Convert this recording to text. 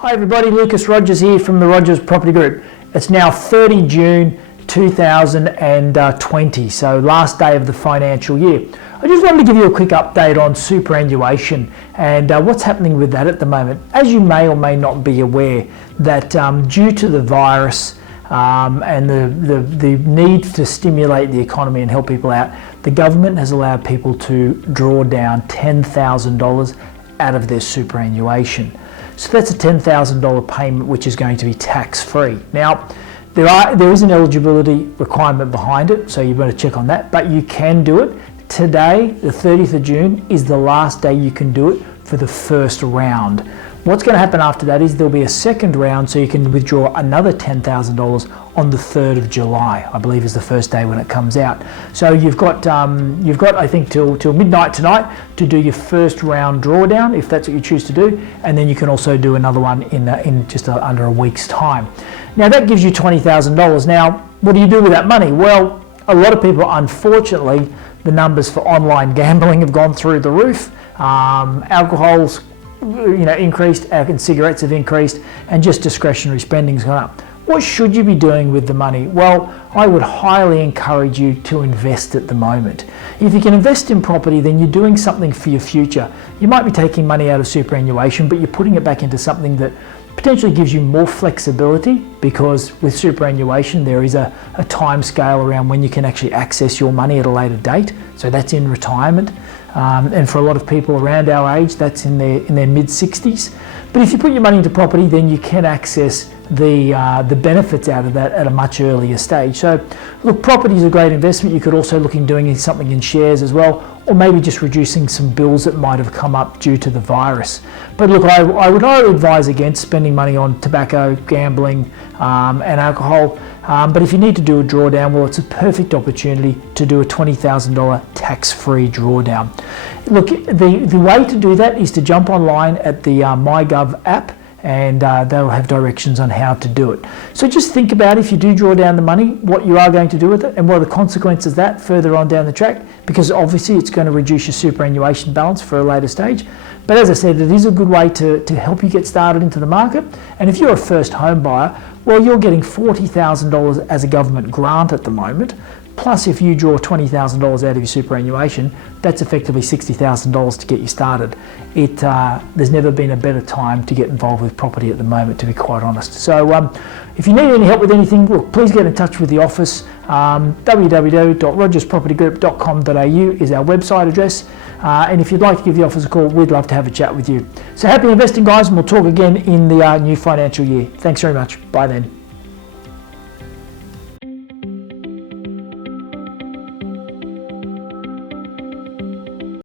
Hi everybody, Lucas Rogers here from the Rogers Property Group. It's now 30 June 2020, so last day of the financial year. I just wanted to give you a quick update on superannuation and what's happening with that at the moment. As you may or may not be aware, that due to the virus and the need to stimulate the economy and help people out, the government has allowed people to draw down $10,000 out of their superannuation. So that's a $10,000 payment which is going to be tax-free. Now, there is an eligibility requirement behind it, so you've got to check on that, but you can do it. Today, the 30th of June, is the last day you can do it for the first round. What's going to happen after that is there'll be a second round, so you can withdraw another $10,000 on the 3rd of July, I believe is the first day when it comes out. So you've got I think till midnight tonight to do your first round drawdown, if that's what you choose to do, and then you can also do another one in just under a week's time. Now that gives you $20,000. Now, what do you do with that money? Well, a lot of people, unfortunately, the numbers for online gambling have gone through the roof. Alcohol's increased, and cigarettes have increased, and just discretionary spending's gone up. What should you be doing with the money? Well, I would highly encourage you to invest at the moment. If you can invest in property, then you're doing something for your future. You might be taking money out of superannuation, but you're putting it back into something that potentially gives you more flexibility, because with superannuation there is a time scale around when you can actually access your money at a later date. So that's in retirement, and for a lot of people around our age, that's in their mid-60s. But if you put your money into property, then you can access the benefits out of that at a much earlier stage. So look, property is a great investment. You could also look in doing something in shares as well, or maybe just reducing some bills that might have come up due to the virus. But look, I would highly advise against spending money on tobacco, gambling, and alcohol. But if you need to do a drawdown, well, it's a perfect opportunity to do a $20,000 tax-free drawdown. Look, the way to do that is to jump online at the myGov app, and they'll have directions on how to do it. So just think about, if you do draw down the money, what you are going to do with it and what are the consequences of that further on down the track, because obviously it's going to reduce your superannuation balance for a later stage. But as I said, it is a good way to help you get started into the market. And if you're a first home buyer, well, you're getting $40,000 as a government grant at the moment. Plus, if you draw $20,000 out of your superannuation, that's effectively $60,000 to get you started. There's never been a better time to get involved with property at the moment, to be quite honest. So if you need any help with anything, look, please get in touch with the office. www.rogerspropertygroup.com.au is our website address. And if you'd like to give the office a call, we'd love to have a chat with you. So happy investing, guys, and we'll talk again in the new financial year. Thanks very much. Bye then.